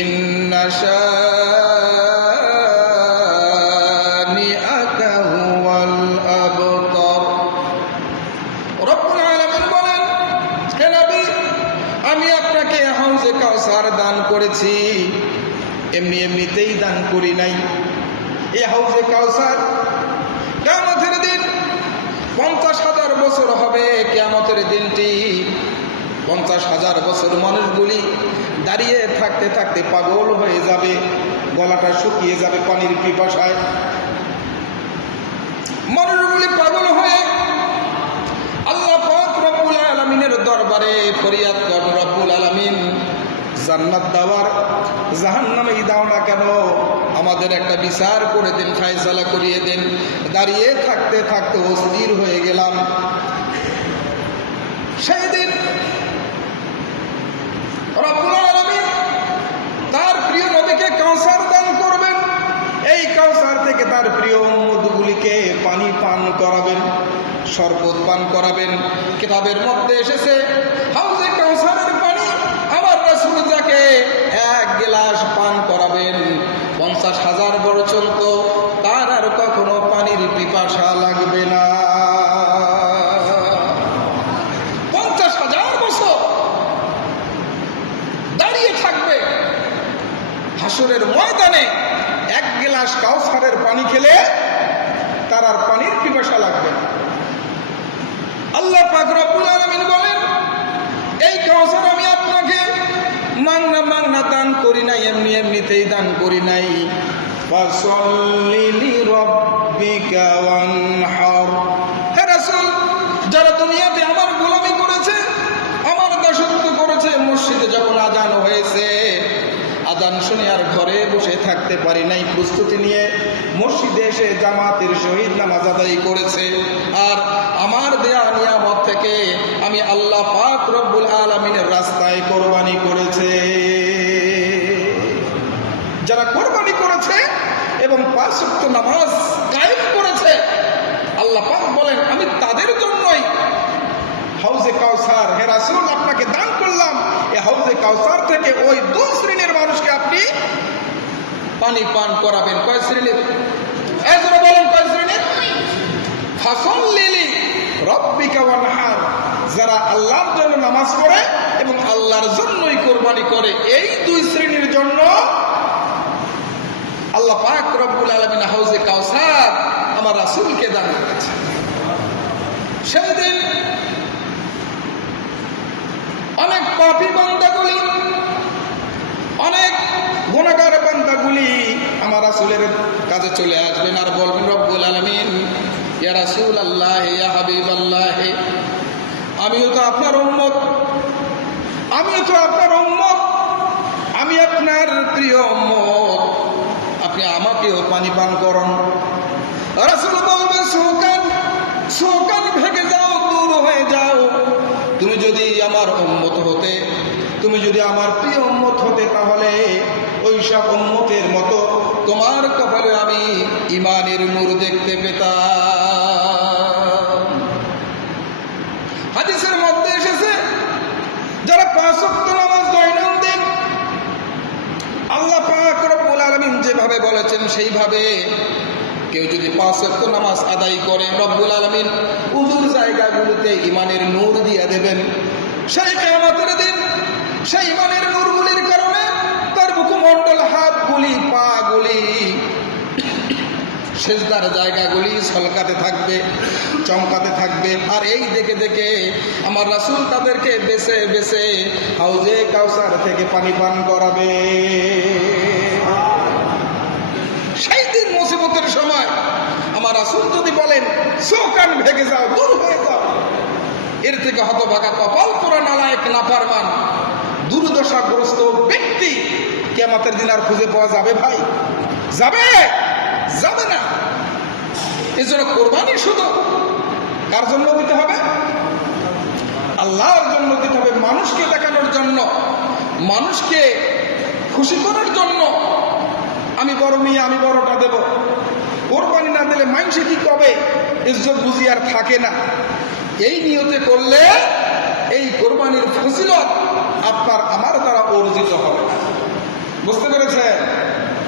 ইন্না শানিআকা হুয়াল আবতার। রব্বুল আলামিন বলেন, হে নবী, আমি আপনাকে হাউজে কাউসার দান করেছি, এমনিতেই দান করি নাই। এই হাউজে কাউসার কিয়ামতের দিন 50,000 বছর হবে। কিয়ামতের দিনটি 50,000 বছর মানুষগুলি দাঁড়িয়ে থাকতে থাকতে পাগল হয়ে যাবে, গলাটা শুকিয়ে যাবে পানির পিপাসায়। মানুষগুলি পাগল হয়ে আল্লাহ পাক রব্বুল আলামিনের দরবারে ফরিয়াদ করেন, রব্বুল আলামিন, জান্নাত দাওয়ার জাহান্নামেই দাও না কেন, আমাদের একটা বিচার করে দেন, ফায়সালা করিয়ে দেন। দাঁড়িয়ে থাকতে থাকতে অস্থির হয়ে গেলাম। সেই দিন রব্বুল আলামিন তার প্রিয় নবীকে কাউসার দান করবেন। এই কাউসার থেকে তার প্রিয় উম্মতগুলিকে পানি পান করাবেন, শরবত পান করাবেন। কিতাবের মধ্যে এসেছে, হাউজে কাউসারের পানি আমার রাসূল যাকে 1 গ্লাস পান করাবেন 50,000 পর্যন্ত তার আর কখনো পানির পিপাসা লাগবে না। 50,000 বছর দাঁড়িয়ে থাকবে হাসরের ময়দানে। 1 গ্লাস কাউসারের পানি খেলে তার আর পানির পিপাসা লাগবে না। আল্লাহ পাক রব্বুল আলামিন বলেন, এই কাউসার আমি আপনাকে মাংনা দান করি নাই, এমনিতেই দান করি নাই। ফাসাল্লি লিরাব্বিকা ওয়ানহার। হে রাসূল, যারা দুনিয়াতে আমার গোলামি করেছে, আমার দাসত্ব করেছে, মসজিদে যখন আযান হয়েছে, আযান শুনে আর ঘরে বসে থাকতে পারি নাই, প্রস্তুতি নিয়ে মসজিদে এসে জামাতের সহিত নামাজ আদায় করেছে। আর আমার দেয়া নিয়ামত থেকে আমি আল্লাহ পাক রব্বুল আলামিনের রাস্তায় কোরবানি করেছে। যারা কোরবানি করেছে এবং 5 ওয়াক্ত নামাজ কায়েম করেছে, আল্লাহ পাক বলেন, আমি তাদের জন্যই হাউজে কাউসার, হে রাসূল, আপনাকে দান করলাম। এই হাউজে কাউসার থেকে ওই 2 শ্রেণীর মানুষকে আপনি পানি পান করাবেন। কয় শ্রেণীর? এজরা বলেন, কয় শ্রেণীর? ফাসাল্লি লিরাব্বিকা ওয়ানহার। যারা আল্লাহর জন্য নামাজ পড়ে এবং আল্লাহর জন্যই কোরবানি করে, এই 2 শ্রেণীর জন্য আল্লাহ পাক রব্বুল আলামিন হাউজে কাউসার আমার রাসূলকে দান করেছে। সেদিন অনেক পাপী বান্দাগুলি, অনেক গুনাহগার বান্দাগুলি আমার রাসূলের কাছে চলে আসবেন আর বলবেন, রব্বুল আলামিন, ইয়া রাসূলুল্লাহ, ইয়া হাবিবাল্লাহ, আমিও তো আপনার উম্মত, আমি আপনার প্রিয় উম্মত, আপনি আমাকেও পানি পান করুন। রাসূল বলবেন, শোকান ভেঙে যাও, দূর হয়ে যাও। তুমি যদি আমার উম্মত হতে, তুমি যদি আমার প্রিয় উম্মত হতে, তাহলে ওই সব উম্মতের মতো তোমার কপালে আমি ঈমানের নূর দেখতে পেতাম। হাদিসের মধ্যে এসেছে, যারা 5 ওয়াক্ত নামাজ দৈনন্দিন আল্লাহ পাক রব্বুল আলামিন যেভাবে বলেছেন সেইভাবে কেউ যদি 5 ওয়াক্ত নামাজ আদায় করে, রব্বুল আলামিন উজুর জায়গাগুলোতে ঈমানের নূর দিয়ে দেবেন। সেই কিয়ামতের দিন সেই ঈমানের নূরগুলির কারণে তার মুখমণ্ডল, হাতগুলি, পাগুলি, সেজদার জায়গাগুলি ঝলকাতে থাকবে, চমকাতে থাকবে। আর এই দেখে দেখে আমার রাসূল তাদেরকে বেছে বেছে হাউজে কাউসার থেকে পানি পান করাবে। সেই দিন মুসিবতের সময় আমার রাসূল যদি বলেন, শোকান ভেঙে যাও, দূর হয়ে যাও, এর থেকে হতভাগা, কপাল পোড়া, নালায়েক, নাফরমান, দুর্দশাগ্রস্ত ব্যক্তি কিয়ামতের দিন আর খুঁজে পাওয়া যাবে? ভাই, যাবে না। এজন্য কোরবানি শুধু কার জন্য দিতে হবে? আল্লাহর জন্য দিতে হবে, মানুষকে দেখানোর জন্য, মানুষকে খুশি করার জন্য। আমি বড় মেয়ে, আমি বড়টা দেব। কোরবানি না দিলে মানুষে কি কবে, ইজ্জত বুঝি আর থাকে না। এই নিয়তে করলে এই কোরবানির ফজিলত আপনার আমার